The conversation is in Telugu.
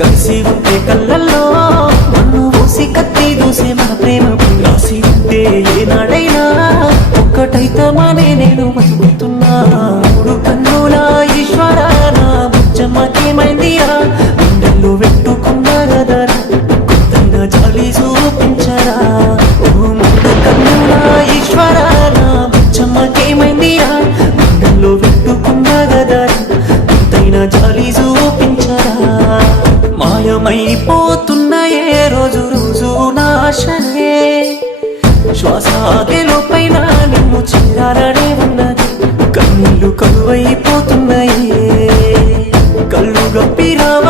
కలిసి ఉంటే కళ్ళల్లో మన్ను ఊసి కత్తి దూసే మన ప్రేమ రాసి ఉంటే ఏనాడైనా ఒక్కటైతమానే నేను బతుకుతున్నా మూడు కన్నుల ఈశ్వర నా బుచ్చమ్మకేమైందిరా గుండెల్లో పెట్టుకున్నా గదరా కొత్తైన జాలి చూపించరా ఓ మూడు కన్నుల ఈశ్వర నా బుచ్చమ్మకేమైందిరా గుండెల్లో పెట్టుకున్నా గదరా కొత్తైన జాలి చూపించరా మాయమైపోతున్నాయే రోజు రోజు నాశనే శ్వాస ఆగేలోపైన నిన్ను చేరాలనే ఉన్నది కన్నులు కలువైపోతున్నాయే కళ్ళు గప్పి రావ